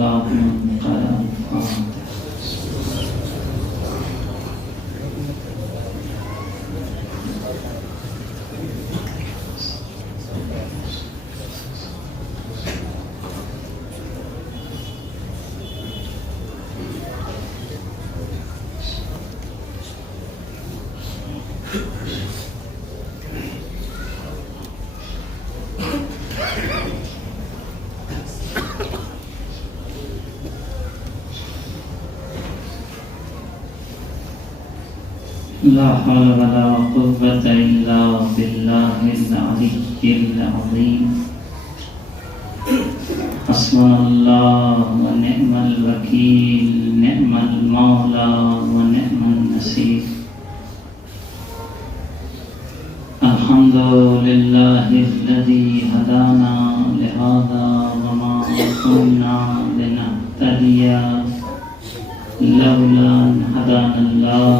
الله من قرأ الفاتحة. لا حول ولا قوة إلا بالله العلي العظيم. حسبنا الله ونعم الوكيل، نعم المولى ونعم النصير. الحمد لله الذي هدانا لهذا وما كنا لنهتدي لولا أن هدانا الله.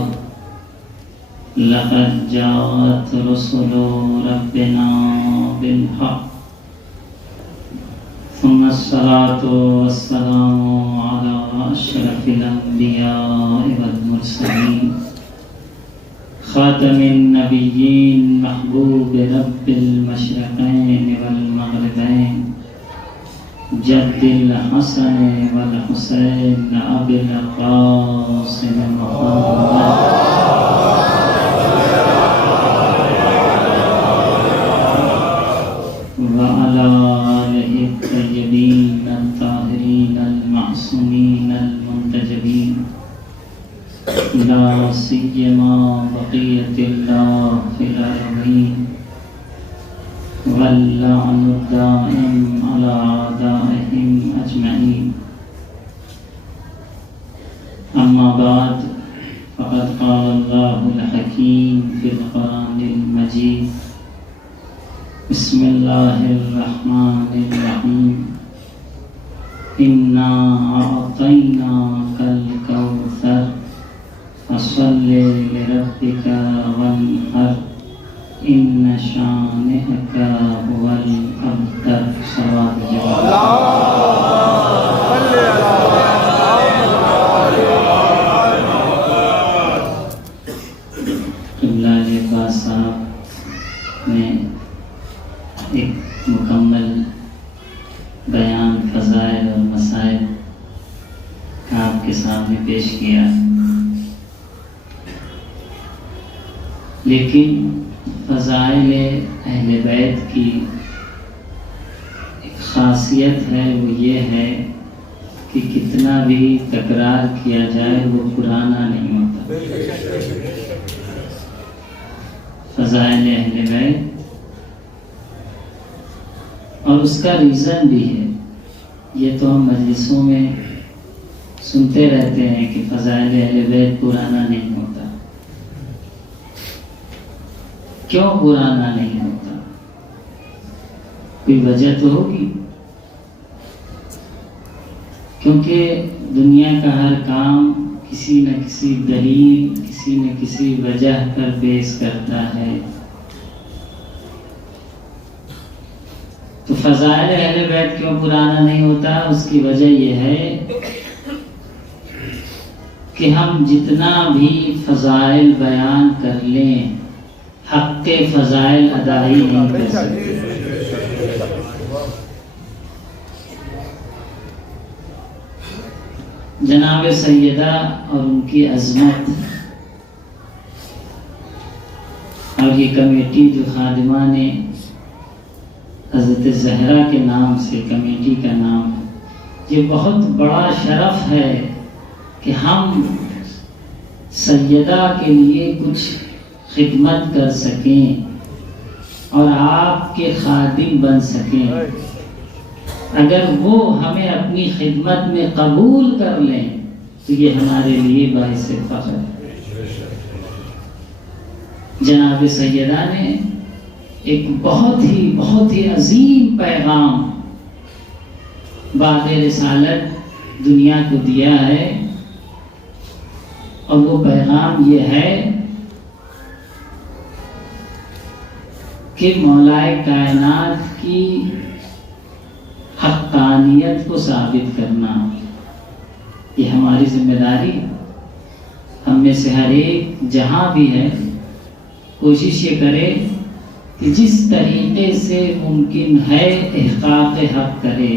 لقد جاءت رسل ربنا بالحق، ثم الصلاة والسلام على أشرف الأنبياء والمرسلين، خاتم النبيين، محبوب رب المشرقين والمغربين، جد الحسن والحسين أبي القاسم محمد وعلى آله الطيبين الطاهرين المعصومين المنتجبين، لا سيما بقية الله في الأرضين، واللعن الدائم على أعدائهم أجمعين. أما بعد، فقد قال الله الحكيم في القرآن المجيد: بسم الله الرحمن الرحيم. إنا أعطيناك الكوثر فصل لربك وانحر إن شانئك هو الأبتر. صلوات قبلہ عباس صاحب نے ایک مکمل بیان فضائل اور مسائل آپ کے سامنے پیش کیا، لیکن فضائل اہل بیت کی ایک خاصیت ہے، وہ یہ ہے کہ کتنا بھی تکرار کیا جائے وہ پرانا نہیں ہوتا۔ فضائل اہل بیت، اور اس کا ریزن بھی ہے، یہ تو ہم مجلسوں میں سنتے رہتے ہیں کہ فضائل اہل بیت پرانا نہیں ہوتا۔ کیوں پرانا نہیں ہوتا؟ کوئی وجہ تو ہوگی، کیونکہ دنیا کا ہر کام کسی نہ کسی دلیل، کسی نہ کسی وجہ پر بیس کرتا ہے۔ تو فضائل اہل بیت کیوں پرانا نہیں ہوتا؟ اس کی وجہ یہ ہے کہ ہم جتنا بھی فضائل بیان کر لیں، حق کے فضائل ادا ہی نہیں کر سکتے۔ جناب سیدہ اور ان کی عظمت، اور یہ کمیٹی جو خادمان حضرت زہرا کے نام سے کمیٹی کا نام ہے، یہ بہت بڑا شرف ہے کہ ہم سیدہ کے لیے کچھ خدمت کر سکیں اور آپ کے خادم بن سکیں۔ اگر وہ ہمیں اپنی خدمت میں قبول کر لیں تو یہ ہمارے لیے باعث فخر ہے۔ جناب سیدہ نے ایک بہت ہی عظیم پیغام بعد رسالت دنیا کو دیا ہے، اور وہ پیغام یہ ہے کہ مولا کائنات کی حقانیت کو ثابت کرنا، یہ ہماری ذمہ داری۔ ہم میں سے ہر ایک جہاں بھی ہے کوشش یہ کرے کہ جس طریقے سے ممکن ہے احقاق حق کرے۔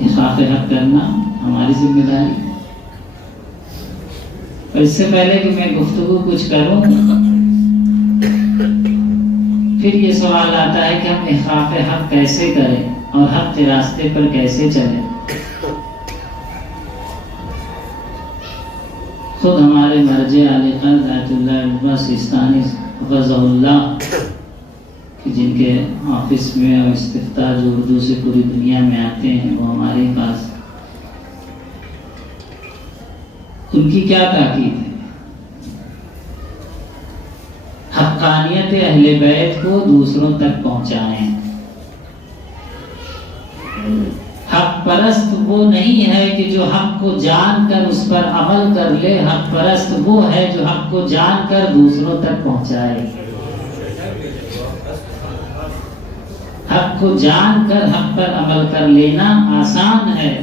احقاق حق کرنا ہماری ذمہ داری۔ اور اس سے پہلے کہ میں گفتگو کچھ کروں، پھر یہ سوال آتا ہے کہ ہم احقاق حق کیسے کریں اور حق کے راستے پر کیسے چلیں۔ خود ہمارے مرجع علی قدر آیت اللہ سیستانی حفظہ اللہ، جن کے آفس میں اور استفتاء جو اردو سے پوری دنیا میں آتے ہیں، وہ ہمارے پاس، ان کی کیا تاکید ہے؟ حقانیت اہل بیت کو دوسروں تک پہنچائیں۔ حق پرست وہ نہیں ہے کہ جو حق کو جان کر اس پر عمل کر لے، حق پرست وہ ہے جو حق کو جان کر دوسروں تک پہنچائے۔ حق کو جان کر حق پر عمل کر لینا آسان ہے،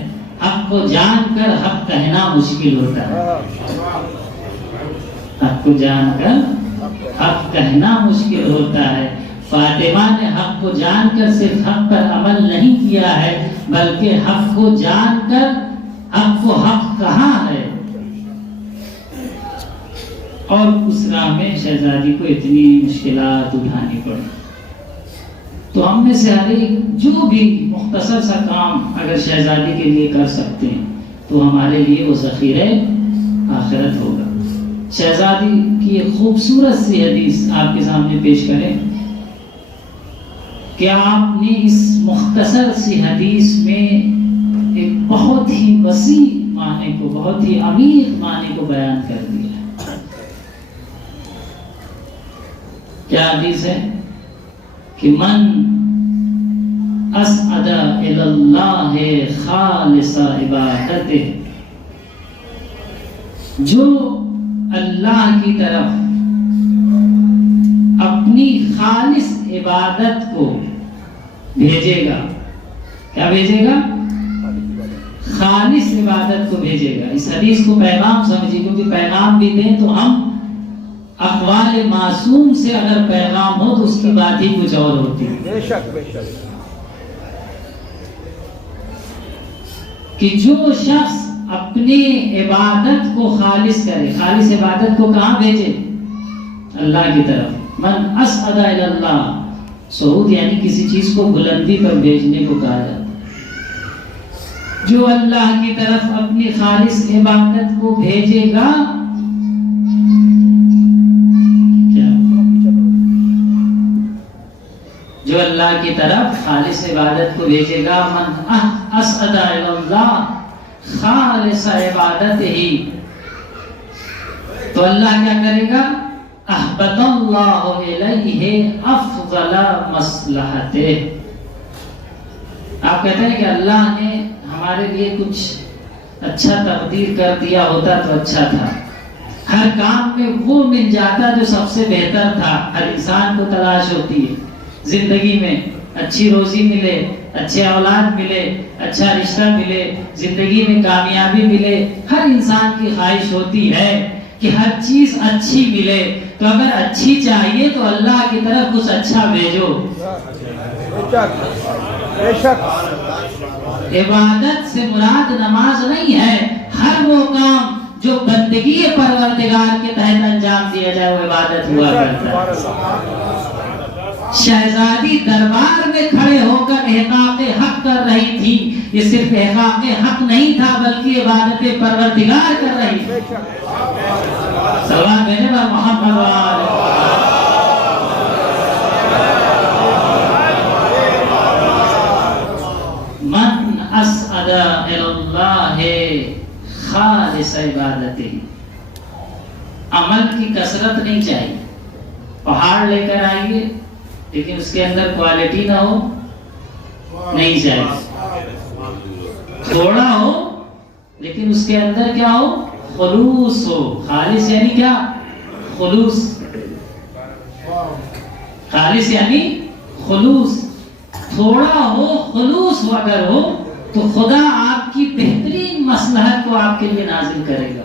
حق کو جان کر حق کہنا مشکل ہوتا ہے۔ حق کو جان کر حق کہنا مشکل ہوتا ہے۔ فاطمہ نے حق کو جان کر صرف حق پر عمل نہیں کیا ہے، بلکہ حق کو جان کر حق کو حق کہا ہے، اور اس راہ میں شہزادی کو اتنی مشکلات اٹھانی پڑی۔ تو ہم میں سے ہر ایک جو بھی مختصر سا کام اگر شہزادی کے لیے کر سکتے ہیں تو ہمارے لیے وہ ذخیرہ آخرت ہوگا۔ شہزادی کی ایک خوبصورت سی حدیث آپ کے سامنے پیش کریں کہ آپ نے اس مختصر سی حدیث میں ایک بہت ہی وسیع معنی کو، بہت ہی عمیق معنی کو بیان کر دیا۔ کیا حدیث ہے کہ من اسعد الی اللہ خالص عبادتہ، جو اللہ کی طرف اپنی خالص عبادت کو بھیجے گا۔ کیا بھیجے گا؟ خالص عبادت کو بھیجے گا۔ اس حدیث کو پیغام سمجھیے، کیونکہ پیغام بھی دیں تو ہم اقوال معصوم سے اگر پیغام ہو تو اس کی بات ہی کچھ اور ہوتی ہے۔ بے شک بے شک، کہ جو شخص اپنی عبادت کو خالص کرے، خالص عبادت کو کہاں بھیجے؟ اللہ کی طرف۔ من اسعد الی اللہ، صعود یعنی کسی چیز کو بلندی پر بھیجنے کو کہا جاتا ہے۔ جو اللہ کی طرف اپنی خالص عبادت کو بھیجے گا، جو اللہ کی طرف خالص عبادت کو بھیجے گا، من اسعد الی اللہ خالص عبادت ہی، تو اللہ کیا کرے گا؟ احبط اللہ الیہ افضل مصلحتہ۔ آپ کہتے ہیں کہ اللہ نے ہمارے لیے کچھ اچھا تقدیر کر دیا ہوتا تو اچھا تھا، ہر کام میں وہ مل جاتا جو سب سے بہتر تھا۔ ہر انسان کو تلاش ہوتی ہے زندگی میں، اچھی روزی ملے، اچھے اولاد ملے، اچھا رشتہ ملے، زندگی میں کامیابی ملے۔ ہر انسان کی خواہش ہوتی ہے کہ ہر چیز اچھی ملے۔ تو اگر اچھی چاہیے تو اللہ کی طرف کچھ اچھا بھیجو۔ عبادت سے مراد نماز نہیں ہے، ہر وہ کام جو بندگی پروردگار کے تحت انجام دیا جائے وہ عبادت ہوا کرتا ہے۔ شہزادی دربار میں کھڑے ہو کر احقاق حق کر رہی تھی، یہ صرف احقاق حق نہیں تھا بلکہ عبادت پروردگار کر رہی تھی۔ سلام دینے پر محمد من اسعد الی اللہ خالص عبادتہ۔ عمل کی کثرت نہیں چاہیے، پہاڑ لے کر آئیے لیکن اس کے اندر کوالٹی نہ ہو، نہیں چاہیے۔ تھوڑا ہو لیکن اس کے اندر کیا ہو؟ خلوص ہو۔ خالص یعنی کیا؟ خلوص۔ خالص یعنی خلوص۔ تھوڑا ہو، خلوص اگر ہو تو خدا آپ کی بہترین مصلحت کو آپ کے لیے نازل کرے گا۔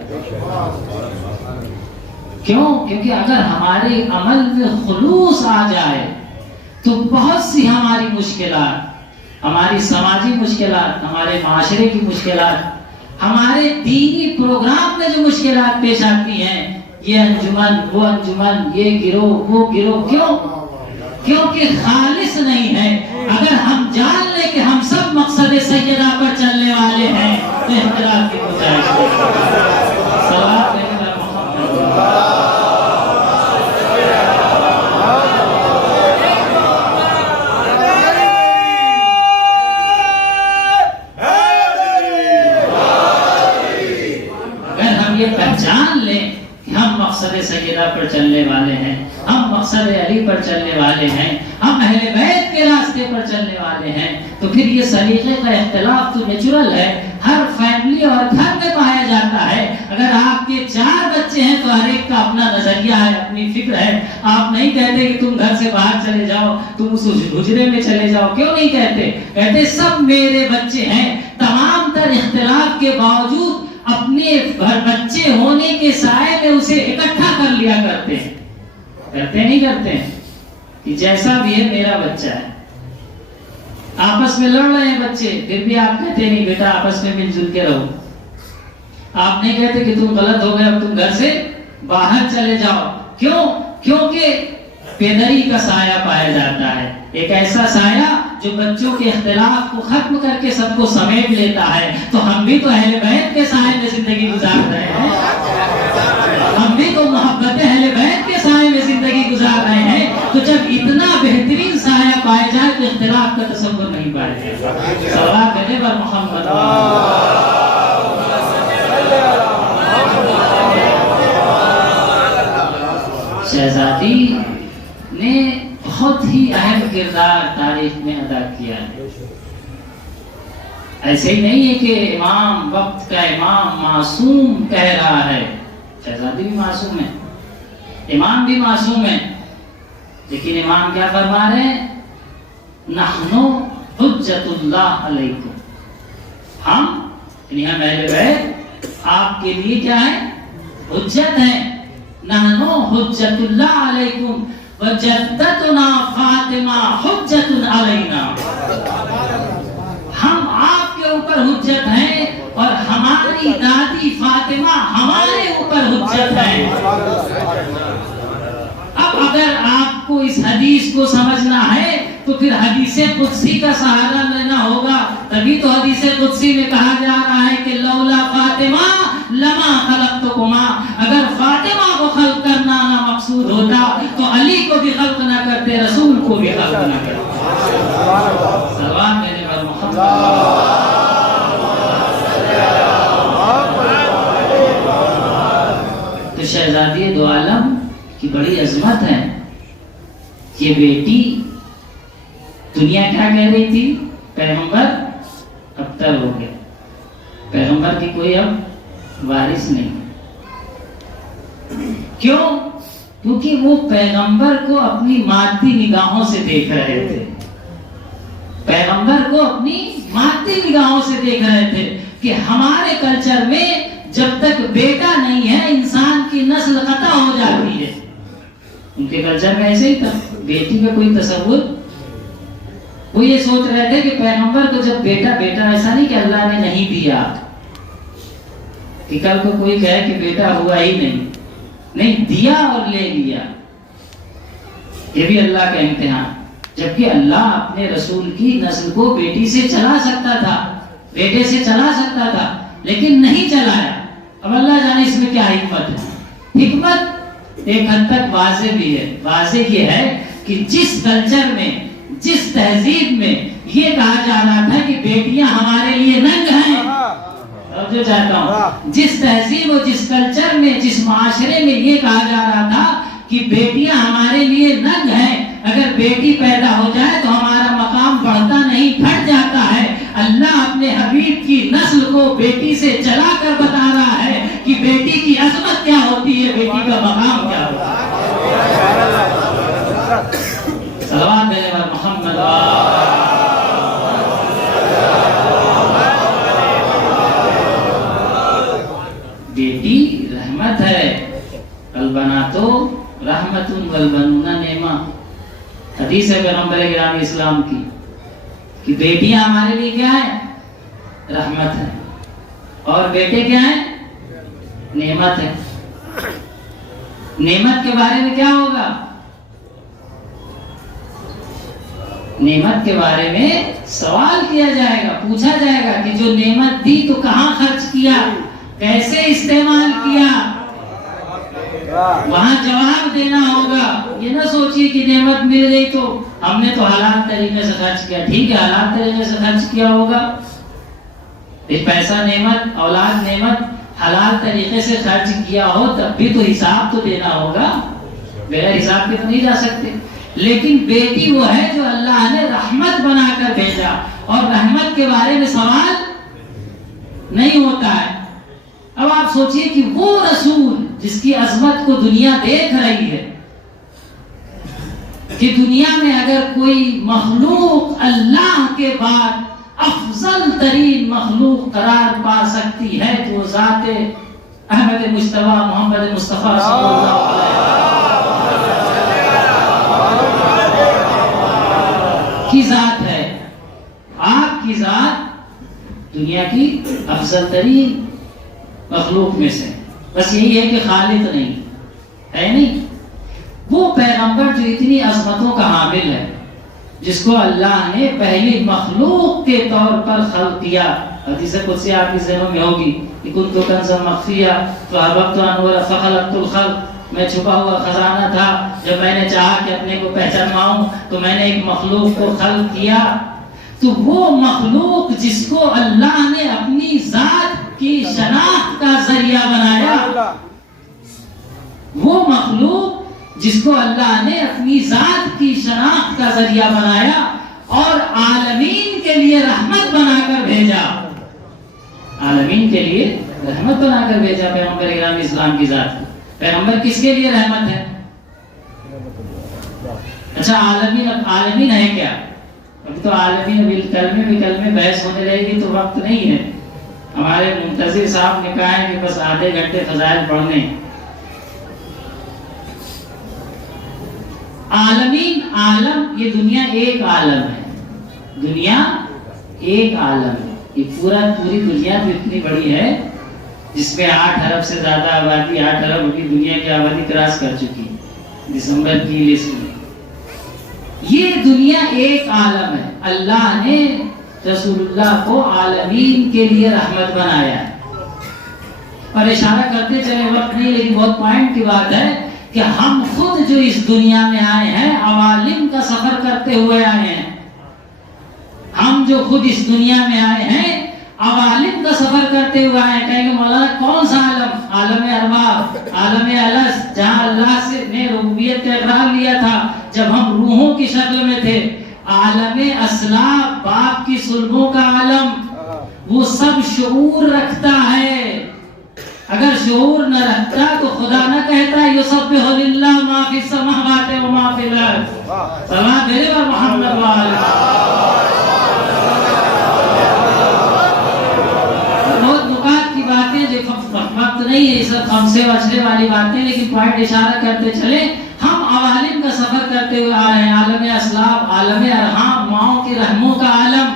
کیوں؟ کیونکہ اگر ہمارے عمل میں خلوص آ جائے تو بہت سی ہماری مشکلات، ہماری سماجی مشکلات، ہمارے معاشرے کی مشکلات، ہمارے دینی پروگرام میں جو مشکلات پیش آتی ہیں، یہ انجمن، وہ انجمن، یہ گروہ، وہ گروہ، کیونکہ خالص نہیں ہے۔ اگر ہم جان لیں کہ ہم سب مقصد سیدہ پر چلنے والے ہیں تو اختلاف کی گنجائش نہیں۔ اگر ہم یہ پہچان لیں کہ ہم مقصد سیدہ پر چلنے والے ہیں، ہم مقصد علی پر چلنے والے ہیں، ہم اہل بیت کے راستے پر چلنے والے ہیں، تو پھر یہ سلیقے کا اختلاف تو نیچرل ہے، ہر فیملی اور گھر میں پایا جاتا ہے۔ اگر آپ کے 4 بچے ہیں تو ہر ایک کا اپنا نظریہ ہے، اپنی فکر ہے۔ آپ نہیں کہتے کہ تم گھر سے باہر چلے جاؤ، تم اس حجرے میں چلے جاؤ، کیوں نہیں کہتے؟ کہتے سب میرے بچے ہیں۔ تمام تر اختلاف کے باوجود اپنے بچے ہونے کے سائے میں اسے اکٹھا کر لیا کرتے ہیں۔ کرتے نہیں کرتے ہیں کہ جیسا بھی ہے میرا بچہ ہے۔ آپس میں لڑ رہے ہیں بچے، پھر بھی آپ کہتے نہیں بیٹا آپس میں مل جل کے رہو۔ آپ نہیں کہتے کہ تم غلط ہو گئے، اب تم گھر سے باہر چلے جاؤ۔ کیوں؟ کیونکہ پیدری کا سایہ پایا جاتا ہے، ایک ایسا سایہ جو بچوں کے اختلاف کو ختم کر کے سب کو سمیٹ لیتا ہے۔ تو ہم بھی تو اہل بیت کے سائے میں زندگی گزار رہے ہیں، ہم بھی تو محبت اہل بیت کے سائے میں زندگی گزار رہے ہیں۔ تو جب اتنا بہترین سایہ پایا جائے تو اختلاف کا تصور نہیں پایا جائے۔ صلوات کرنے پر محمد۔ شہزادی نے بہت ہی اہم کردار تاریخ میں ادا کیا ہے۔ ایسے ہی نہیں ہے کہ امام وقت کا امام معصوم کہہ رہا ہے، شہزادی بھی معصوم ہے، امام بھی معصوم ہے، لیکن امام کیا فرما رہے ہیں؟ نحنو حجت اللہ علیکم، ہم یعنی ہم اہل بیت آپ کے لیے کیا ہے؟ حجت ہیں۔ نحنو حجت اللہ علیکم وجدتنا فاطمہ حجت علینا، ہم آپ کے اوپر حجت ہیں اور ہماری دادی فاطمہ ہمارے اوپر حجت ہے۔ اب اگر آپ کو اس حدیث کو سمجھنا ہے تو پھر حدیث قدسی کا سہارا لینا ہوگا۔ تبھی تو حدیث قدسی میں کہا جا رہا ہے کہ لولا فاطمہ لما خلقتکما، اگر فاطمہ کو خلق کرنا نہ مقصود ہوتا تو علی کو بھی خلق نہ کرتے، رسول کو بھی خلق نہ کرتے۔ سلام میرے پر محمد۔ تو شہزادی دو عالم کی بڑی عظمت ہے۔ یہ بیٹی دنیا کیا کہہ رہی تھی؟ پیغمبر ابتر ہو گئے، پیغمبر کی کوئی اب وارث نہیں۔ کیوں؟ کیونکہ وہ پیغمبر کو اپنی مادی نگاہوں سے دیکھ رہے تھے، پیغمبر کو اپنی مادی نگاہوں سے دیکھ رہے تھے کہ ہمارے کلچر میں جب تک بیٹا نہیں ہے انسان کی نسل قطع ہو جاتی ہے۔ ان کے کلچر میں ایسے ہی تھا، بیٹی کا کوئی تصور، وہ یہ سوچ رہے تھے کہ پیغمبر کو جب بیٹا، ایسا نہیں کہ اللہ نے نہیں دیا، کہ کل کو کوئی کہے کہ بیٹا ہوا ہی نہیں دیا اور لے لیا، یہ بھی اللہ کا امتحان۔ جبکہ اللہ اپنے رسول کی نسل کو بیٹی سے چلا سکتا تھا، بیٹے سے چلا سکتا تھا، لیکن نہیں چلایا۔ اب اللہ جانے اس میں کیا حکمت ہے۔ حکمت ایک حد تک واضح بھی ہے۔ واضح یہ ہے کہ جس کلچر میں، جس تہذیب میں یہ کہا جا رہا تھا کہ بیٹیاں ہمارے لیے ننگ ہیں، اور جو چاہتا ہوں جس تہذیب اور جس کلچر میں، جس معاشرے میں یہ کہا جا رہا تھا کہ بیٹیاں ہمارے لیے ننگ ہیں، اگر بیٹی پیدا ہو جائے تو ہمارا مقام بڑھتا نہیں گھٹ جاتا ہے، اللہ اپنے حبیب کی نسل کو بیٹی سے چلا کر بتا رہا ہے کہ بیٹی کی عظمت کیا ہوتی ہے، بیٹی کا مقام کیا ہوتا ہے۔ صلوات علی محمد۔ البناتو رحمت والبنون نعمہ. حدیث ہے پیغمبر گرامی اسلام کی کہ بیٹیاں ہمارے لیے کیا ہے؟ رحمت ہے، اور بیٹے کیا ہیں؟ نعمت ہے. نعمت کے بارے میں کیا ہوگا؟ نعمت کے بارے میں سوال کیا جائے گا، پوچھا جائے گا کہ جو نعمت دی تو کہاں خرچ کیا، کیسے استعمال کیا. وہاں جواب دینا ہوگا. یہ نہ سوچیے کہ نعمت مل گئی تو ہم نے تو حلال طریقے سے خرچ کیا. ٹھیک ہے، حلال طریقے سے خرچ کیا ہوگا. پیسہ نعمت، اولاد نعمت، حلال طریقے سے خرچ کیا ہو تب بھی تو حساب تو دینا ہوگا. بغیر حساب کے تو نہیں جا سکتے. لیکن بیٹی وہ ہے جو اللہ نے رحمت بنا کر بھیجا، اور رحمت کے بارے میں سوال نہیں ہوتا ہے. اب آپ سوچئے کہ وہ رسول جس کی عظمت کو دنیا دیکھ رہی ہے، کہ دنیا میں اگر کوئی مخلوق اللہ کے بعد افضل ترین مخلوق قرار پا سکتی ہے تو وہ ذات احمد مجتبی محمد مصطفیٰ صلی اللہ علیہ وسلم کی ذات ہے. آپ کی ذات دنیا کی افضل ترین مخلوق میں سے. بس یہی ہے کہ خالق نہیں ہے. نہیں، وہ پیغمبر جو اتنی عظمتوں کا حامل ہے، جس کو اللہ نے پہلی مخلوق کے طور پر خلق کیا. حدیث قدسی آپ کی ذہنوں میں ہوگی کہ کنت کنزا مخفیہ فاحببت انور فخلقت الخلق. میں چھپا ہوا خزانہ تھا، جب میں نے چاہا کہ اپنے کو پہچانواؤں تو میں نے ایک مخلوق کو خلق کیا. تو وہ مخلوق جس کو اللہ نے اپنی ذات کی شناخت کا ذریعہ بنایا، وہ مخلوق جس کو اللہ نے اپنی ذات کی شناخت کا ذریعہ بنایا اور عالمین کے لیے رحمت بنا کر بھیجا. عالمین کے لیے رحمت بنا کر بھیجا پیغمبر گرامی اسلام کی ذات. پیغمبر کس کے لیے رحمت ہے؟ اچھا، عالمین ہے کیا؟ ابھی تو عالمین کلمے بحث ہونے رہے گی تو وقت نہیں ہے. ہمارے منتظر صاحب نے کہا ہے کہ بس آدھے گھنٹے فضائل پڑھنے. عالمین، عالم، یہ دنیا ایک عالم ہے. دنیا ایک عالم ہے. یہ پوری دنیا تو اتنی بڑی ہے جس میں 8 ارب سے زیادہ آبادی، 8 ارب ابھی دنیا کی آبادی کراس کر چکی دسمبر کی لسٹ میں. یہ دنیا ایک عالم ہے. اللہ نے رسول اللہ کو عالمین کے لیے رحمت بنایا ہے. اور اشارہ کرتے چلے، وقت نہیں لیکن بہت پوائنٹ کی بات ہے کہ ہم خود جو اس دنیا میں آئے ہیں عوالم کا سفر کرتے ہوئے آئے ہیں. ہم جو خود اس دنیا میں آئے ہیں عوالم کا سفر کرتے ہوئے آئے ہیں. کہیں گے مولانا کون سا عالم؟ عالم ارواح، عالم الست، جہاں اللہ سے نے ربوبیت کا اقرار لیا تھا جب ہم روحوں کی شکل میں تھے. عالم اسلاف، باپ کی صلبوں کا عالم، وہ سب شعور رکھتا ہے. اگر شعور نہ رکھتا تو خدا نہ کہتا یسبح للہ ما فی السماوات و ما فی الارض. صلوات میرے پر محمد وآلہ. بہت نکات کی باتیں جو وقت نہیں ہے، سب خمسے وچھلے والی باتیں، لیکن پوائنٹ اشارہ کرتے چلے. ہم عوالم کا سفر کرتے ہوئے آ رہے ہیں. عالم اسلاف، عالم ارحام، ماؤں کے رحموں کا عالم،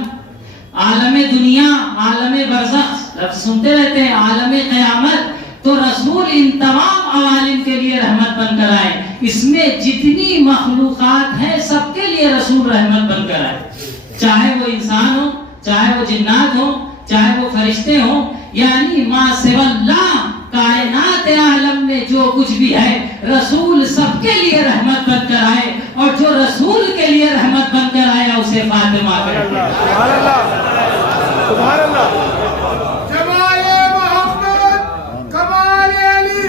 عالم دنیا، عالم برزخ، لفظ سنتے رہتے ہیں، عالم قیامت. تو رسول ان تمام عوالم کے لیے رحمت بن کر آئے. اس میں جتنی مخلوقات ہیں سب کے لیے رسول رحمت بن کر آئے. چاہے وہ انسان ہو، چاہے وہ جنات ہو، چاہے وہ فرشتے ہوں، یعنی ما سوی اللہ، کائنات عالم میں جو کچھ بھی ہے رسول سب کے لیے رحمت بن کر آئے. اور جو رسول کے لیے رحمت بن کر آیا اسے فاطمہ کہتے ہیں. سبحان اللہ، سبحان اللہ. جمال محمد، کمال علی،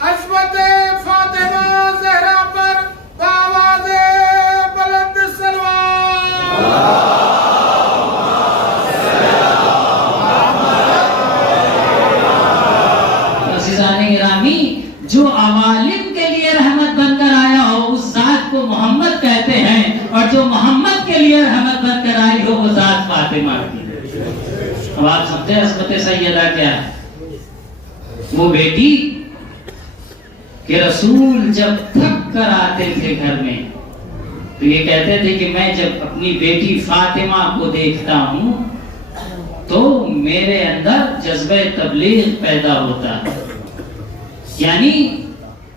عظمت فاطمہ زہرا پر بآواز بلند سلوات. جو عوالم کے لیے رحمت بن کر آیا ہو اس ذات کو محمد کہتے ہیں، اور جو محمد کے لیے رحمت بن کر آئی ہو وہ ذات فاطمہ کی. اب آپ سمجھتے عصمت سیدہ کیا ہے؟ وہ بیٹی کہ رسول جب تھک کر آتے تھے گھر میں تو یہ کہتے تھے کہ میں جب اپنی بیٹی فاطمہ کو دیکھتا ہوں تو میرے اندر جذبہ تبلیغ پیدا ہوتا ہے، یعنی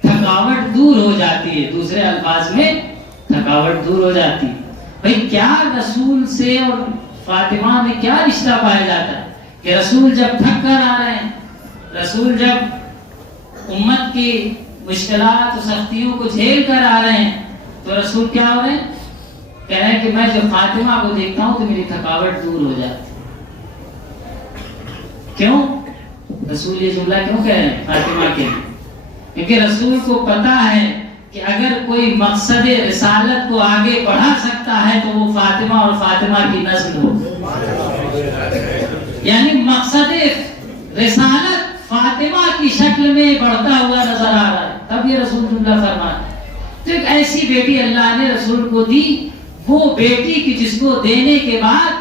تھکاوٹ دور ہو جاتی ہے، دوسرے الفاظ میں تھکاوٹ دور ہو جاتی ہے۔ بھئی کیا رسول سے اور فاطمہ میں کیا رشتہ پایا جاتا ہے کہ رسول جب تھک کر آ رہے ہیں، رسول جب امت کی مشکلات و سختیوں کو جھیل کر آ رہے ہیں تو رسول کیا ہو رہے ہیں؟ کہہ رہے ہیں کہ میں جب فاطمہ کو دیکھتا ہوں تو میری تھکاوٹ دور ہو جاتی ہے۔ کیوں رسول یہ جملہ کیوں کہہ رہے ہیں فاطمہ کے لیے؟ کیونکہ رسول کو پتا ہے کہ اگر کوئی مقصد رسالت کو آگے بڑھا سکتا ہے تو وہ فاطمہ اور فاطمہ کی نسل ہو، یعنی مقصد رسالت فاطمہ کی شکل میں بڑھتا ہوا نظر آ رہا ہے، تب یہ رسول جملہ فرمایا۔ تو ایک ایسی بیٹی اللہ نے رسول کو دی، وہ بیٹی کی جس کو دینے کے بعد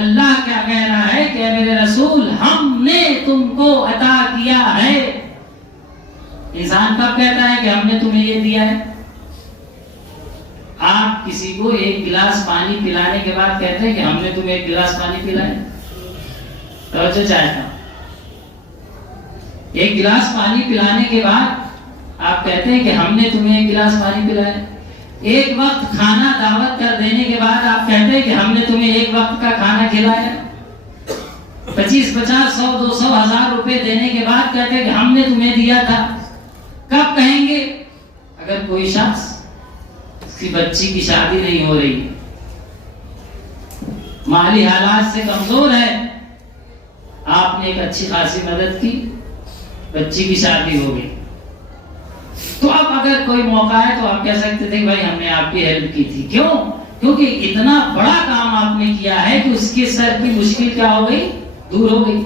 اللہ کیا کہہ رہا ہے کہ میرے رسول ہم نے تم کو عطا کیا ہے۔ انسان کب کہتا ہے کہ ہم نے تمہیں یہ دیا ہے؟ آپ کسی کو ایک گلاس پانی پلانے کے بعد کہتے ہیں کہ ہم نے تمہیں ایک گلاس پانی پلایا؟ توجہ چاہتا ہوں، ایک گلاس پانی پلانے کے بعد آپ کہتے ہیں کہ ہم نے تمہیں ایک گلاس پانی پلایا؟ ایک وقت کھانا دعوت کر دینے کے بعد آپ کہتے ہیں کہ ہم نے تمہیں ایک وقت کا کھانا کھلایا؟ 25, 50, 100, 200, 1000 روپے دینے کے بعد کہتے ہیں کہ ہم نے تمہیں دیا تھا؟ کب کہیں گے؟ اگر کوئی شخص اس کی بچی کی شادی نہیں ہو رہی، مالی حالات سے کمزور ہے، آپ نے ایک اچھی خاصی مدد کی، بچی کی شادی ہو گئی، تو اب اگر کوئی موقع ہے تو آپ کہہ سکتے تھے کہ بھائی ہم نے آپ کی ہیلپ کی تھی۔ کیوں؟ کیونکہ اتنا بڑا کام آپ نے کیا ہے کہ اس کے سر کی مشکل کیا ہو گئی؟ دور ہو گئی۔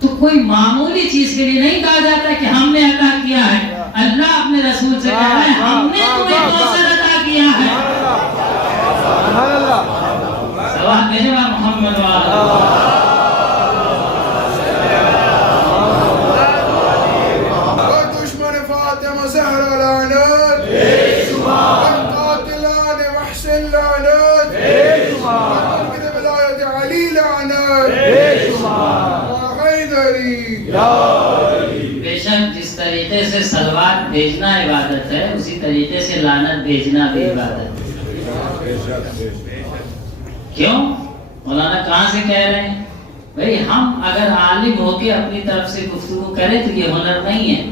تو کوئی معمولی چیز کے لیے نہیں کہا جاتا کہ ہم نے عطا کیا ہے، اللہ اپنے رسول سے کہہ رہا ہے ہم نے تمہیں کوثر عطا کیا ہے۔ سوال بھیجو محمد والا بے شک جس طریقے سے صلوات بھیجنا عبادت ہے اسی طریقے سے لعنت بھیجنا بھی عبادت ہے۔ کیوں؟ مولانا کہاں سے کہہ رہے ہیں؟ بھئی ہم اگر عالم ہو کے اپنی طرف سے گفتگو کریں تو یہ ہنر نہیں ہے۔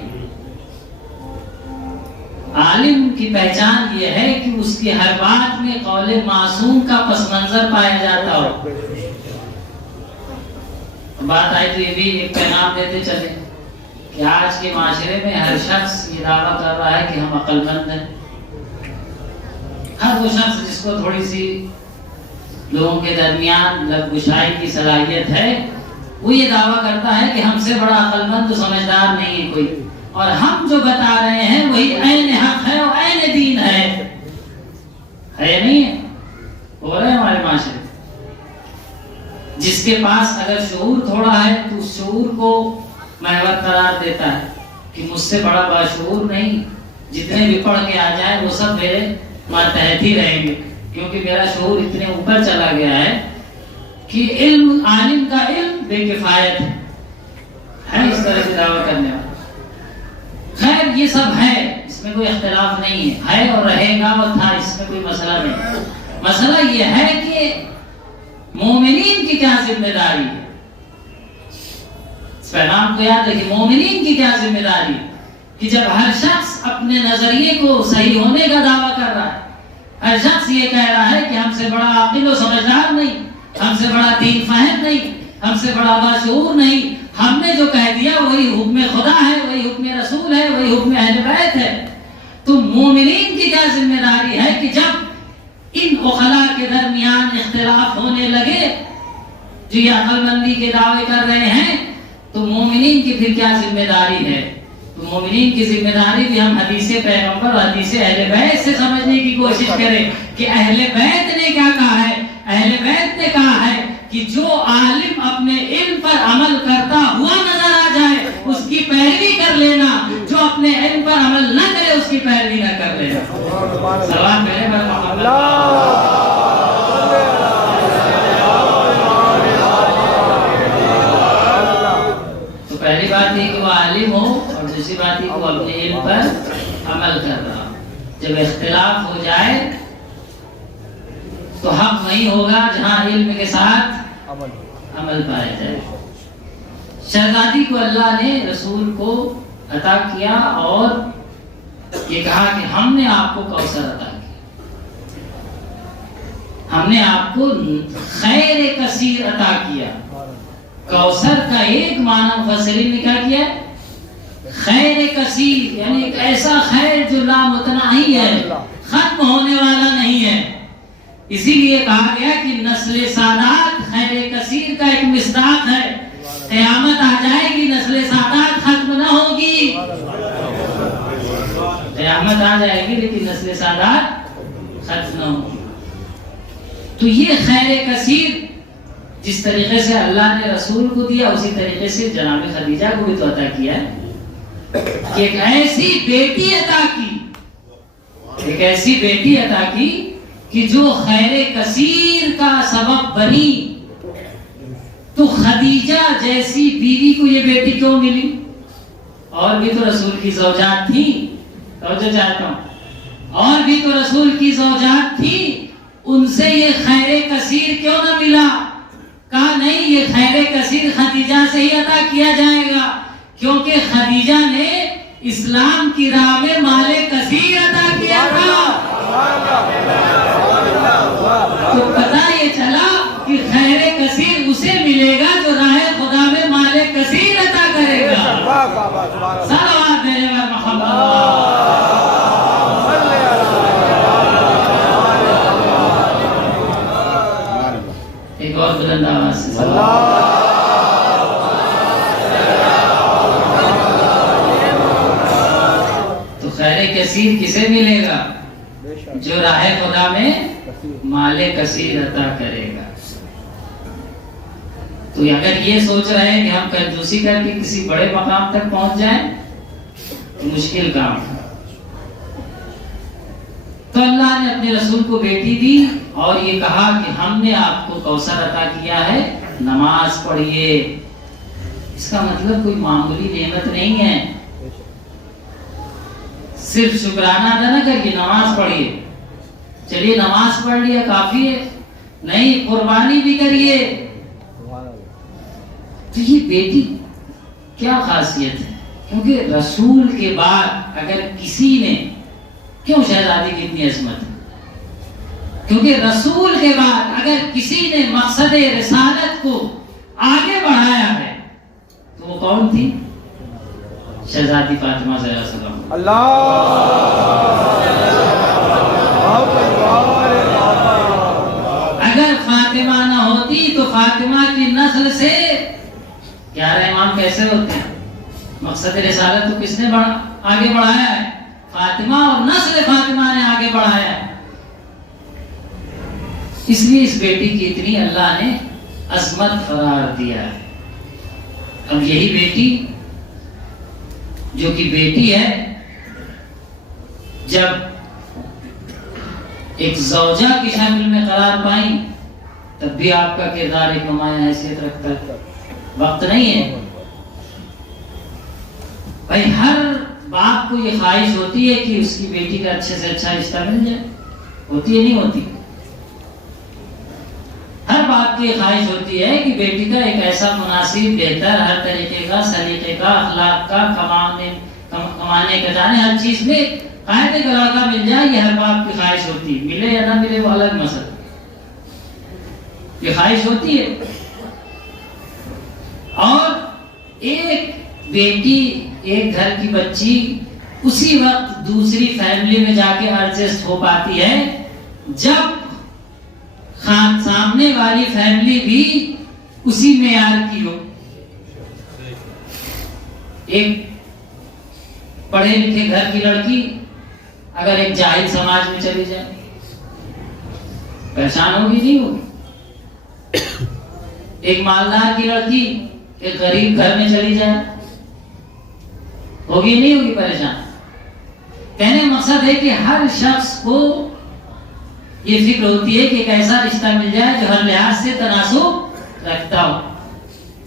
عالم کی پہچان یہ ہے کہ اس کی ہر بات میں قول معصوم کا پس منظر پایا جاتا ہو۔ بات آئی تو یہ بھی ایک پیغام دیتے چلے کہ آج کے معاشرے میں ہر شخص یہ دعویٰ کر رہا ہے کہ ہم عقل مند ہیں۔ ہر وہ شخص جس کو تھوڑی سی لوگوں کے درمیان لب گشائی کی صلاحیت ہے وہ یہ دعویٰ کرتا ہے کہ ہم سے بڑا عقل مند تو سمجھدار نہیں ہے کوئی، اور ہم جو بتا رہے ہیں وہی عین حق ہے اور عین دین ہے نہیں ہے؟ ہو رہا ہے ہمارے معاشرے۔ جس کے پاس اگر شعور تھوڑا ہے تو اس شعور کو محور قرار دیتا ہے کہ مجھ سے بڑا باشعور نہیں، جتنے بھی پڑھ کے آ جائیں وہ سب میرے ماتحت ہی رہیں گے، کیونکہ میرا شعور اتنے اوپر چلا گیا ہے کہ علم عالم کا علم بے کفایت ہے اس طرح سے دعویٰ کرنے والا۔ خیر یہ سب ہے، اس میں کوئی اختلاف نہیں ہے اور رہے گا اور تھا، اس میں کوئی مسئلہ نہیں۔ مسئلہ یہ ہے کہ مومنین کی کیا ذمہ داری ہے؟ اس پیغام کو یاد رکھیں، مومنین کی کیا ذمہ داری کہ جب ہر شخص اپنے نظریے کو صحیح ہونے کا دعویٰ کر رہا ہے، ہر شخص یہ کہہ رہا ہے کہ ہم سے بڑا عاقل و سمجھدار نہیں، ہم سے بڑا دین فاہم نہیں، ہم سے بڑا باشعور نہیں، ہم نے جو کہہ دیا وہی حکم خدا ہے، وہی حکم رسول ہے، وہی حکم اہل بیت ہے، تو مومنین کی کیا ذمہ داری ہے کہ جب ان عقلاء کے درمیان اختلاف ہونے لگے جو یہ عقل مندی کے دعوے کر رہے ہیں، تو مومنین کی پھر کیا ذمہ داری ہے؟ تو مومنین کی ذمہ داری بھی ہم حدیث پیغمبر اور حدیث اہل بیت سے سمجھنے کی کوشش کریں کہ اہل بیت نے کیا کہا ہے۔ اہل بیت نے کہا ہے کہ جو عالم اپنے علم پر عمل کرتا ہوا نظر آ جائے اس کی پیروی کر لینا، جو اپنے علم پر عمل اس کی پیروی نہ کر لے. سلام میرے پر محمد. تو پہلی بات یہ کہ وہ عالم ہو، اور دوسری بات یہ کہ وہ اپنے علم پر عمل کر رہا. جب اختلاف ہو جائے تو حق وہی ہوگا جہاں علم کے ساتھ عمل پایا جائے. شہزادی کو اللہ نے رسول کو عطا کیا اور یہ کہا کہ ہم نے آپ کو کوثر عطا کیا، ہم نے آپ کو خیر کثیر عطا کیا. کوثر کا ایک معنی مفسرین نے کیا کیا؟ خیر کثیر، یعنی ایک ایسا خیر جو لامتناہی ہے، ختم ہونے والا نہیں ہے. اسی لیے کہا گیا کہ نسل سادات خیر کثیر کا ایک مصداق ہے. قیامت آ جائے گی، نسل سادات ختم نہ ہوگی. قیامت آ جائے گی لیکن نسل سادات ختم نہ ہوگی. تو یہ خیر کثیر جس طریقے سے اللہ نے رسول کو دیا، اسی طریقے سے جناب خدیجہ کو بھی تو عطا کیا ہے. ایک ایسی بیٹی عطا کی، ایک ایسی بیٹی عطا کی کہ جو خیر کثیر کا سبب بنی. تو خدیجہ جیسی بیوی کو یہ بیٹی کیوں ملی؟ اور بھی تو رسول کی زوجات تھیں، توجہ چاہتا ہوں، اور بھی تو رسول کی زوجات تھیں، ان سے یہ خیر کثیر کیوں نہ ملا؟ کہا نہیں، یہ خیر کثیر خدیجہ سے ہی عطا کیا جائے گا، کیونکہ خدیجہ نے اسلام کی راہ میں مال کثیر عطا کیا تھا. تو پتہ یہ چلا کہ خیر کثیر اسے ملے گا جو راہ خدا میں مال کثیر عطا کرے گا. صلوات میرے پر محمد. ایک اور بلند آواز سے تو خیر کثیر کسے ملے گا؟ جو راہ خدا میں مال کثیر عطا کرے گا. تو اگر یہ سوچ رہے ہیں کہ ہم کنجوسی کر کے کسی بڑے مقام تک پہنچ جائیں تو مشکل کام ہے. تو اللہ نے اپنے رسول کو بیٹی دی اور یہ کہا کہ ہم نے آپ کو کوثر عطا کیا ہے، نماز پڑھیے. اس کا مطلب کوئی معمولی نعمت نہیں ہے. صرف شکرانہ ادا نہ کریے، نماز پڑھیے. چلیے نماز پڑھ لیا کافی ہے، نہیں، قربانی بھی کریے. تو یہ بیٹی کیا خاصیت ہے؟ کیونکہ رسول کے بعد اگر کسی نے، کیوں شہزادی کی اتنی عظمت ہے؟ کیونکہ رسول کے بعد اگر کسی نے مقصد رسالت کو آگے بڑھایا ہے تو وہ کون تھی؟ شہزادی فاطمہ زہرا سلام اللہ. اگر فاطمہ نہ ہوتی تو فاطمہ کی نسل سے 11 امام کیسے ہوتے ہیں؟ مقصد رسالت تو کس نے آگے بڑھایا ہے؟ فاطمہ، اور نسل فاطمہ نے آگے بڑھایا ہے. اس لیے اس بیٹی کی اتنی اللہ نے عظمت قرار دیا ہے. اب یہی بیٹی جو کہ بیٹی ہے، جب ایک زوجہ کی شکل میں قرار پائیں تب بھی آپ کا کردار ایک نمایاں حیثیت رکھتا ہے. وقت نہیں ہے بھائی، ہر باپ کو یہ خواہش ہوتی ہے کہ اس کی بیٹی کا اچھے سے اچھا رشتہ مل جائے. ہوتی ہے نہیں ہوتی؟ ہر باپ کی خواہش ہوتی ہے کہ بیٹی کا ایک ایسا مناسب، بہتر، ہر طریقے کا، سلیقے کا، اخلاق کا، کمانے کا، جانے ہر چیز میں قائد کا لڑکا مل جائے. یہ ہر باپ کی خواہش ہوتی ہے. ملے یا نہ ملے وہ الگ مسئلہ، یہ خواہش ہوتی ہے. اور ایک بیٹی، ایک گھر کی بچی اسی وقت دوسری فیملی میں جا کے ایڈجسٹ ہو پاتی ہے جب سامنے والی فیملی بھی اسی معیار کی ہو. ایک پڑھے لکھے گھر کی لڑکی اگر ایک جاہل سماج میں چلی جائے پہچان ہوگی نہیں ہوگی؟ ایک مالدار کی لڑکی ایک غریب گھر میں چلی جائے ہوگی نہیں ہوگی پریشان؟ کہنے مقصد ہے کہ ہر شخص کو یہ فکر ہوتی ہے کہ ایک ایسا رشتہ مل جائے جو ہر لحاظ سے تناسب رکھتا ہو.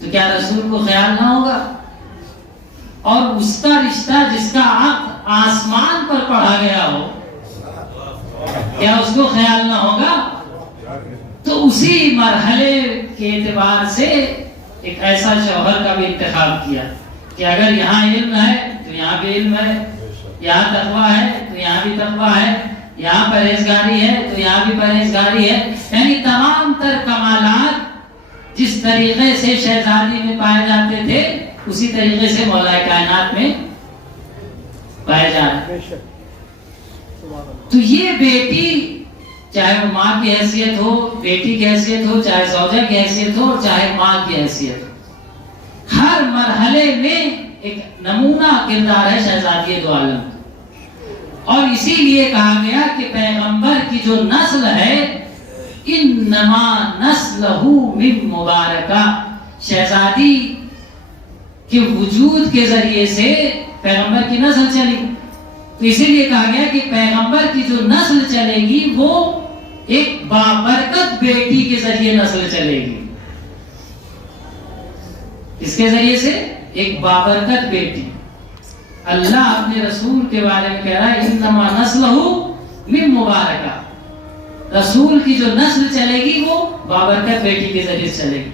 تو کیا رسول کو خیال نہ ہوگا؟ اور اس کا رشتہ جس کا عقد آسمان پر پڑھا گیا ہو، کیا اس کو خیال نہ ہوگا؟ تو اسی مرحلے کے اعتبار سے ایک ایسا شوہر کا بھی انتخاب کیا کہ اگر یہاں علم ہے تو یہاں بھی علم ہے، یہاں تقویٰ ہے تو یہاں بھی تقویٰ ہے، یہاں پرہیزگاری ہے تو یہاں بھی پرہیزگاری ہے. یعنی تمام تر کمالات جس طریقے سے شہزادی میں پائے جاتے تھے اسی طریقے سے مولا کائنات میں پائے جاتے. تو یہ بیٹی چاہے وہ ماں کی حیثیت ہو، بیٹی کی حیثیت ہو، چاہے زوجہ کی حیثیت ہو، چاہے ماں کی حیثیت ہو، ہر مرحلے میں ایک نمونہ کردار ہے شہزادی دو عالم. اور اسی لیے کہا گیا کہ پیغمبر کی جو نسل ہے انما نسلہ من مبارکہ، شہزادی کے وجود کے ذریعے سے پیغمبر کی نسل چلی. تو اسی لیے کہا گیا کہ پیغمبر کی جو نسل چلے گی وہ ایک بابرکت بیٹی کے ذریعے نسل چلے گی. اس کے ذریعے سے ایک بابرکت بیٹی. اللہ اپنے رسول کے بارے میں کہہ رہا ہے انما نسلہ من مبارکہ، رسول کی جو نسل چلے گی وہ بابرکت بیٹی کے ذریعے چلے گی.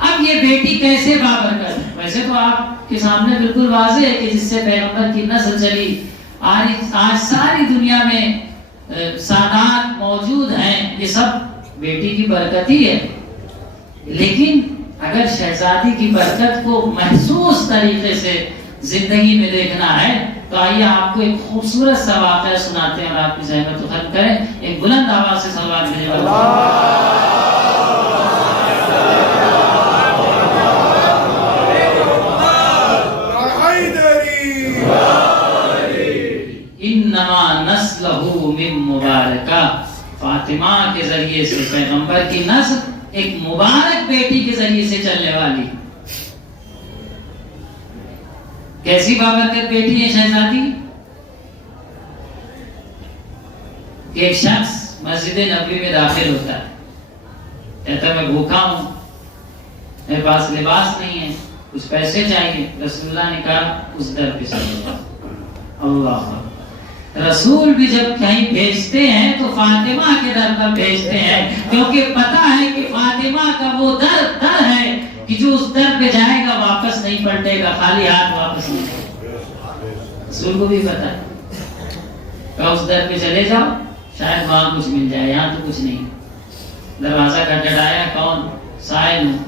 اب یہ بیٹی کیسے بابرکت ہے؟ ویسے تو آپ کے سامنے بالکل واضح ہے کہ جس سے پیغمبر کی نسل چلی، آج ساری دنیا میں سادات موجود ہیں، یہ سب بیٹی کی برکت ہی ہے. لیکن اگر شہزادی کی برکت کو محسوس طریقے سے زندگی میں دیکھنا ہے تو آئیے آپ کو ایک خوبصورت سا واقعہ سناتے ہیں اور آپ کی زحمت کو ختم کریں. ایک بلند آواز سے صلوات بھیجیں. انما نسلہ من مبارکہ، فاطمہ کے ذریعے سے پیغمبر کی نسل ایک مبارک بیٹی کے ذریعے سے چلنے والی. کیسی بابرکت بیٹی ہے شہزادی؟ ایک شخص مسجد نبوی میں داخل ہوتا ہے، کہتا ہے میں بھوکا ہوں، میرے پاس لباس نہیں ہے، کچھ پیسے چاہیے. رسول اللہ نے کہا اس در پہ چلو. اللہ، رسول بھی جب کہیں بھیجتے ہیں تو فاطمہ کے در پر بھیجتے ہیں، کیونکہ پتا ہے کہ فاطمہ کا وہ در ہے کہ جو اس در پہ جائے گا واپس نہیں پلٹے گا، خالی ہاتھ واپس نہیں جائے گا. رسول کو بھی پتا ہے کہ اس در پہ چلے جاؤ شاید وہاں کچھ مل جائے، یہاں تو کچھ نہیں. دروازہ کھٹکھٹایا، کون؟ سائل ہوں،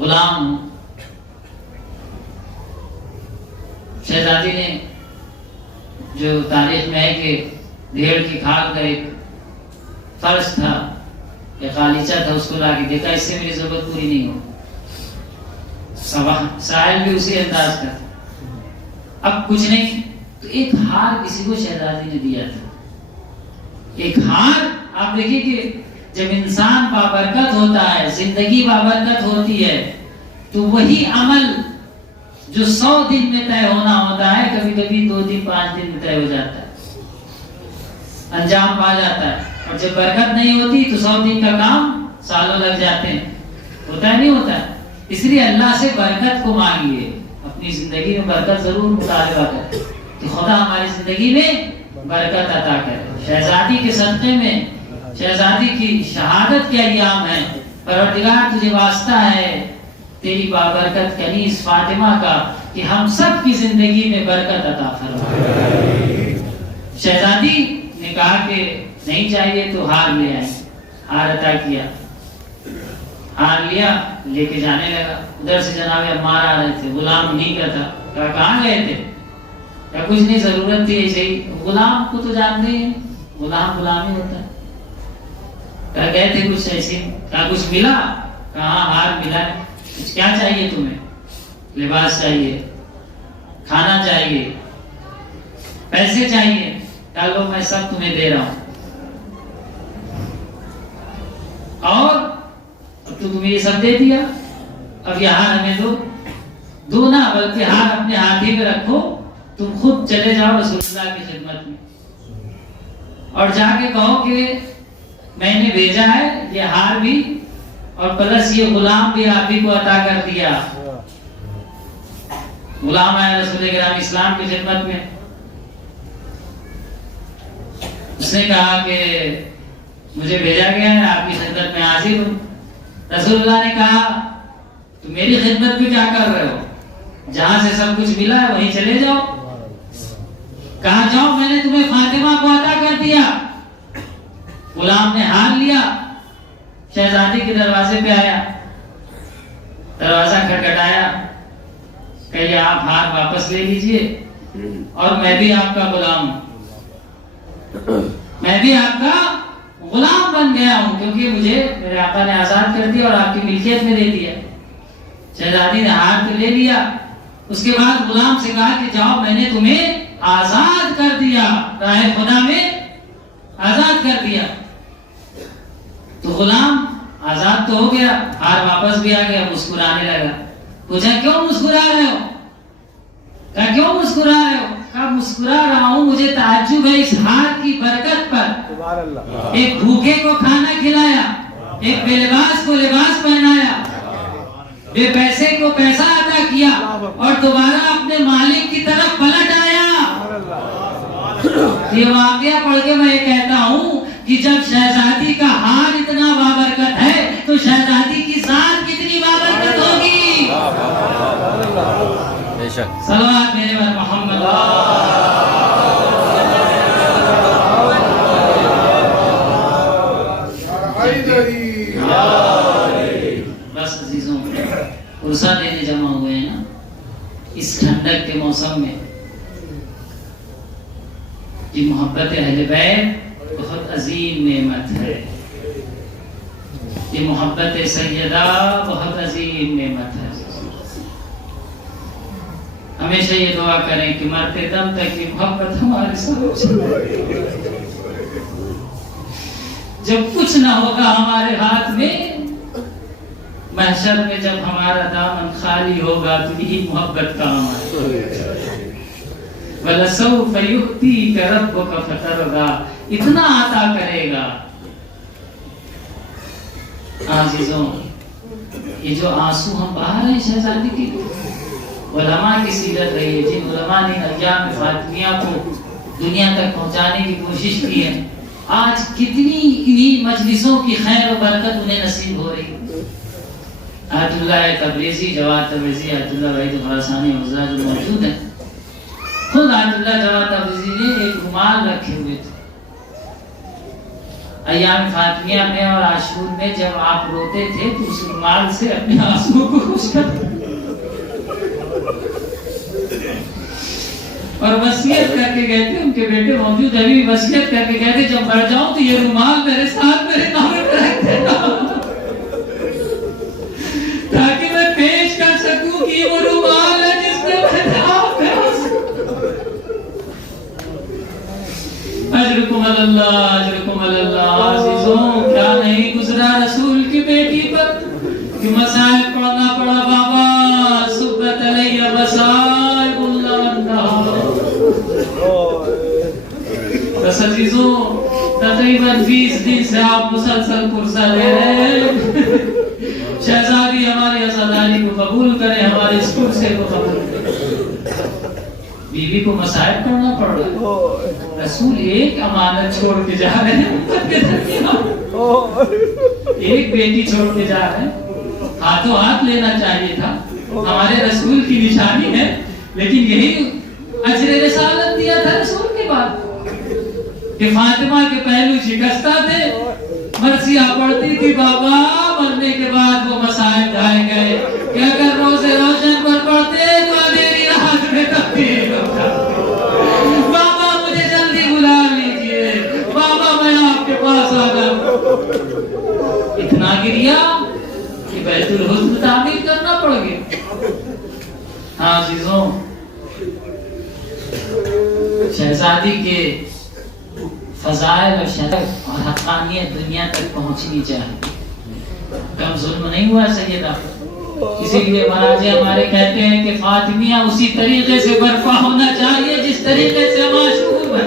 غلام ہوں. شہزادی نے جو تاریخ میں ہے کہ بھیڑ کی کھال کا ایک فرش تھا، ایک غالیچہ تھا، اس کو لا کے دیکھا، اس سے میری ضرورت پوری نہیں ہو. سائل بھی اسی انداز کا تھا. اب کچھ نہیں تو ایک ہار کسی کو شہزادی نے دیا تھا. ایک ہار، آپ دیکھیے کہ جب انسان بابرکت ہوتا ہے، زندگی بابرکت ہوتی ہے، تو وہی عمل جو 100 دن میں طے ہونا ہوتا ہے کبھی کبھی 2 دن 5 دن میں طے ہو جاتا ہے، انجام پا جاتا ہے. اور جب برکت نہیں ہوتی تو 100 دن کا کام سالوں لگ جاتے ہیں. ہوتا ہے نہیں ہوتا ہے؟ اس لیے اللہ سے برکت کو مانگیے، اپنی زندگی میں برکت ضرور مطالبہ کریں کہ خدا ہماری زندگی میں برکت عطا کرے. شہزادی کے صدقے میں، شہزادی کی شہادت کے ایام ہیں. پروردگار تجھے واسطہ ہے تیری بابرکت کنیز فاطمہ کا کہ ہم سب کی زندگی میں برکت عطا فرما. شہزادی نے کہا کہ نہیں چاہیے تو ہار لے آئے. ہار عطا کیا، ہار لیا، لے کے جانے لگا. ادھر سے جناب عمار آ رہے تھے، غلام انہیں کا تھا. کہا کہاں گئے تھے؟ کہا کچھ نہیں، ضرورت تھی ایسے ہی. غلام کو تو جانتے ہیں، غلام غلام ہی ہوتا ہے. کہا گئے تھے کچھ ایسے. کہا کچھ ملا؟ کہا ہار ملا. کیا چاہیے تمہیں؟ لباس چاہیے، کھانا چاہیے، پیسے چاہیے. کہا لو میں سب تمہیں دے رہا ہوں. اور اب تو تمہیں یہ سب دے دیا، اب یہ ہار ہمیں دو نہ، بلکہ ہار اپنے ہاتھ ہی میں رکھو، تم خود چلے جاؤ رسول اللہ کی خدمت میں. اور جا کے کہو کہ میں نے بھیجا ہے یہ ہار بھی اور پلس یہ غلام بھی آپ ہی کو عطا کر دیا. غلام آیا رسول کرام اسلام کی خدمت میں. اس نے کہا کہ مجھے بھیجا گیا ہے آپ کی خدمت میں حاضر ہوں. رسول اللہ نے کہا تم میری خدمت میں کیا کر رہے ہو؟ جہاں سے سب کچھ ملا ہے وہیں چلے جاؤ. کہاں جاؤ؟ میں نے تمہیں فاطمہ کو عطا کر دیا. غلام نے ہار لیا. شہزادی کے دروازے پہ آیا, دروازہ کھٹکھٹایا, کہیے آپ ہار واپس لے لیجئے اور میں بھی آپ کا غلام ہوں. میں بھی آپ کا غلام بن گیا ہوں کیونکہ مجھے میرے آقا نے آزاد کر دیا اور آپ کی ملکیت میں دے دیا. شہزادی نے ہار تو لے لیا. اس کے بعد غلام سے کہا کہ جاؤ میں نے تمہیں آزاد کر دیا, راہ خدا میں آزاد کر دیا. تو غلام آزاد تو ہو گیا, ہار واپس بھی آ گیا, مسکرانے لگا. پوچھا کیوں مسکرا رہے ہو؟ کہا کیوں مسکرا رہے ہو؟ کہا مسکرا رہا ہوں مجھے تعجب ہے اس ہار کی برکت پر. ایک بھوکے کو کھانا کھلایا, ایک بے لباس کو لباس پہنایا, بے پیسے کو پیسہ عطا کیا اور دوبارہ اپنے مالک کی طرف پلٹ آیا. یہ واقعہ پڑھ کے میں یہ کہتا ہوں کہ جب شہزادی کا ہار اتنا بابرکت ہے تو شہزادی کی ذات کتنی بابرکت ہوگی. صلوات میرے پر محمد. بس عزیزوں, عرصہ دینے جمع ہوئے ہیں نا اس ٹھنڈک کے موسم میں. یہ محبت اہل بیت بہت عظیم نعمت ہے. یہ محبت سیدہ بہت عظیم نعمت ہے. ہمیشہ یہ دعا کریں کہ مرتے دم تک یہ محبت ہمارے ساتھ چلے. جب کچھ نہ ہوگا ہمارے ہاتھ میں, محشر میں جب ہمارا دامن خالی ہوگا تو یہی محبت کام آئے. وَلَسَوْفَ يُؤْتِيكَ رَبُّكَ فَتَرْضَىٰ, اتنا عطا کرے گا. عزیزوں, یہ جو آنسو ہم بہا رہے ہیں شہزادی کی, علماء کی سیرت رہی ہے جن علماء نے ایام فاطمیہ کو دنیا تک پہنچانے کی کوشش کی ہے. آج کتنی انہی مجلسوں کی خیر و برکت انہیں نصیب ہو رہی. آیت اللہ تبریزی, جواد تبریزی, آیت اللہ وحید خراسانی حضرات جو موجود ہیں, خود آیت اللہ جواد تبریزی نے ایک رومال رکھے ہوئے تھے ایام فاطمیہ میں اور عاشور میں. جب آپ روتے تھے تو اس رومال سے اپنے آنسو کو خشک کرتے اور وصیت کر کے گئے تھے. ان کے بیٹے موجود ابھی بھی وصیت کر کے گئے تھے جب مر جاؤں تو یہ رومال میرے ساتھ میرے نام رکھ دینا تاکہ میں پیش کر سکوں کہ وہ رومال ہے جس نے میرے آپ پہ اجرکم اللہ, اجرکم اللہ. عزیزوں, کیا نہیں گزرا رسول کی بیٹی پر کہ مسائل پڑھنا پڑا. بابا صبت علیہ مسائل اللہ. بس عزیزوں, تقریباً 20 دن سے آپ مسلسل پرسہ لے رہے ہیں. شہزادی ہماری عزاداری کو قبول کریں, ہمارے اس کرسے کو قبول کریں. بیوی کو مسائل پڑھنا پڑ رہا ہے. رسول ایک امانت چھوڑ کے جا رہے ہیں, ایک بیٹی چھوڑ کے جا رہے ہیں. ہاتھوں ہاتھ لینا چاہیے تھا, ہمارے رسول کی نشانی ہے, لیکن یہی اجر رسالت دیا تھا رسول کے بعد کہ فاطمہ کے پہلو شکستہ تھے, مرثیہ پڑھتی تھی. بابا مرنے کے بعد وہ مسائل ڈھائے گئے کہ اگر روزے روشن پر پڑھتے تو اندھیری رات میں تبدیل ہوتا. بابا مجھے جلدی بلا لیجئے, بابا میں آپ کے پاس آ گیا. اتنا گریا کہ بیت الحزن تعمیر کرنا پڑ گیا. ہاں عزیزوں, شہزادی کے فضائل اور شرف اور حقانیت دنیا تک پہنچنی چاہیے. کم ظلم نہیں ہوا سیدہ, اسی لیے مہاراجے ہمارے کہتے ہیں کہ فاطمیہ اسی طریقے سے برپا ہونا چاہیے جس طریقے سے معشوق ہے.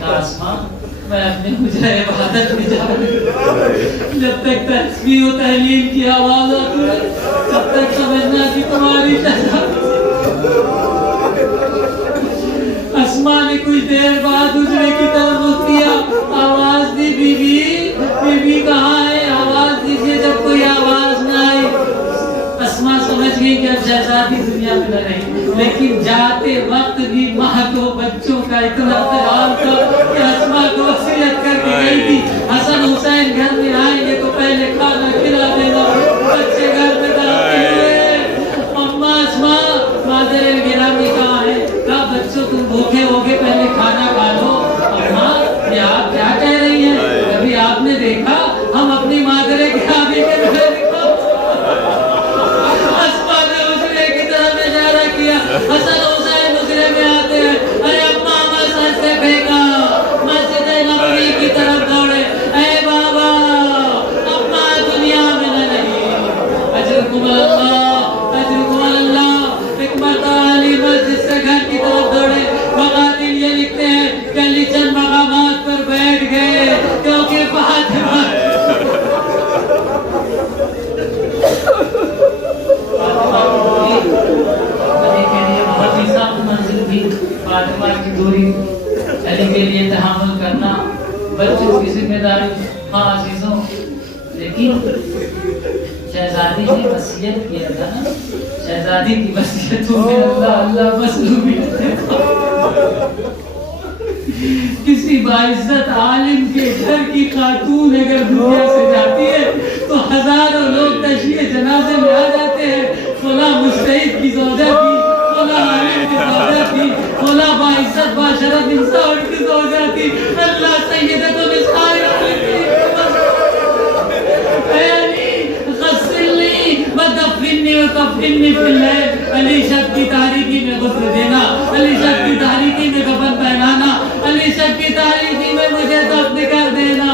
کہا اسما میں اپنے حجرہ عبادت میں جا رہی ہوں، جب تک تسبیح و تحلیل کی آواز آتی ہے تب تک سمجھنا کہ تمہاری شہزادی۔ اسما نے کچھ دیر بعد حجرے کی طرف رخ کیا، آواز دی بی بی کہاں ہے، آواز دیجیے۔ جب کوئی آواز نہ آئی اسما سمجھ گئی کہ اب شہزادی دنیا میں نہ رہی، لیکن جاتے وقت بھی ماں کو بچوں کا اتنا خیال تھا کہ اسما کو وصیت کر کے گئی تھی حسن حسین گھر میں آئیں گے تو پہلے کھانا کھلا دینا۔ بچے گھر میں داخل ہوئے، اما اسما مادر گرامی کہاں ہے؟ کہا بچوں تم بھوکے ہوگے پہلے کھانا کھا لو۔ اما یہ آپ کیا کہہ رہی ہیں؟ کبھی آپ نے دیکھا ہم اپنی مادر گرامی کے بغیر حسن حسین حجرے میں آتے ہیں، ارے اما مسجد سے پھینکا، مسجد نبوی کی طرف دوڑے، اے بابا اما دنیا میں نہ رہی، اجرکم اللہ اجرکم اللہ۔ ایک مرتبہ علی مسجد سے گھر کی طرف دوڑے، مقاتل یہ لکھتے ہیں کہ علی چند مقامات پر بیٹھ گئے کیونکہ فاطمہ فاطمہ کی دوری علی کے لیے تحمل کرنا، بچوں کی ذمہ داری۔ ہاں عزیزوں، لیکن شہزادی نے وصیت کیا تھا نا، شہزادی کی وصیتوں میں اللہ مظلومیت ہے۔ کسی باعزت عالم کے گھر کی خاتون اگر دنیا سے جاتی ہے تو ہزاروں لوگ تشییع جنازے میں آ جاتے ہیں، فلاں مجتہد کی زوجہ تھی، فلاں عالم کی زوجہ تھی، فلاں باعزت باشرف انسان کی زوجہ تھی، اللہ سیدت النساء اے علی غسلنی ودفننی وکفننی فی اللیل، علی شب کی تاریکی میں غسل دینا، علی شب کی تاریکی میں کفن پہنانا، علی شب کی تاریکی میں مجھے دفن کر دینا۔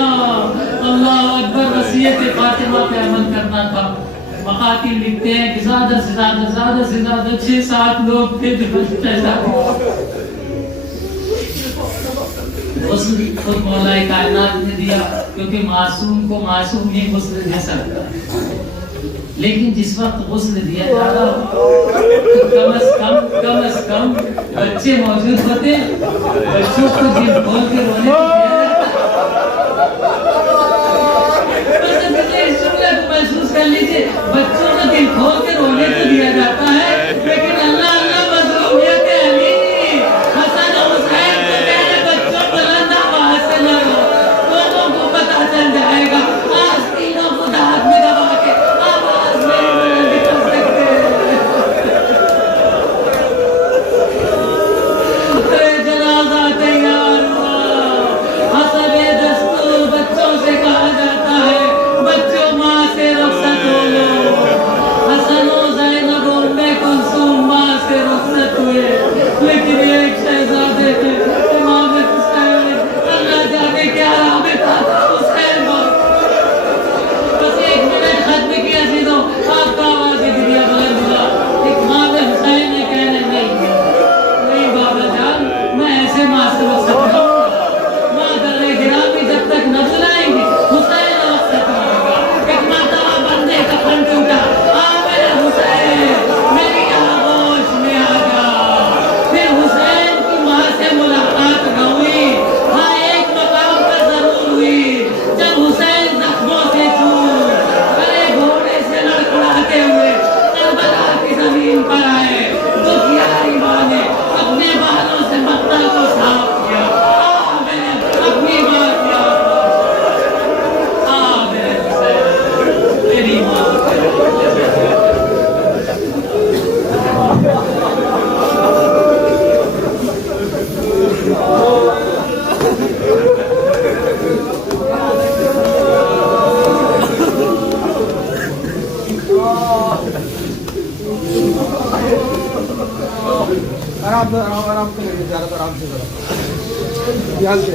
اللہ اکبر، وصیت فاطمہ پہ عمل کرنا تھا۔ مقاتل لکھتے ہیں کہ زیادہ سے زیادہ 6-7 لوگ تھے جو غسل خود مولا کائنات نے دیا، کیونکہ معصوم کو معصوم ہی غسل دے سکتا ہے، لیکن جس وقت غسل دیا جا رہا کم از کم بچے موجود ہوتے، بچوں کو دل کھول کے رونے محسوس کر لیجیے، بچوں کو دل کھول کے رونے کو دیا جاتا ہے، لیکن اللہ مظلومیت علی حسن حسین کو کہنے بچوں بلند آواز سے نہ رو، لوگوں کو پتہ چل جائے گا، آج تینوں کو ہاتھ میں دبا کے آواز میں بلند کر سکتے ہیں۔ جنازہ تیار ہوا، حسب دستور بچوں سے کہا جاتا ہے بچوں ماں سے رخصت ہو لو۔ حسن و زینب و ام کلثوم ماں سے رخصت ہوئے، لیکن ایک شہزادے تھے امام حسین، اللہ جانے کیا رابطہ تھا حسین بس 1 منٹ ختم کیا عزیزوں، آپ کا آواز دنیا بلند ہوا۔ امام حسین نے کہنے نہیں بابا جان، میں ایسے ماں سے رخصت کروں گا، مادر گرامی جب تک نہ بلائیں گے حسین رخصت کرے گا۔ ایک مرتبہ بندے کا پھن ٹوٹا، میرے حسین میری آغوش میں آ گیا، پھر حسین کی ماں سے ملاقات نہ ہوئی، ہاں ایک مقام پر ضرور ہوئی، جب حسین زخموں سے چور بڑے گھوڑے سے لڑکھڑاتے ہوئے کربلا کی زمین پر آئے، دکھیاری ماں نے اپنے بالوں سے مقتل کو صاف کیا، اپنی ماں کیا، میرے حسین میری ماں آرام سے لے زیادہ آرام سے ذرا دھیان سے۔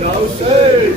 Now say.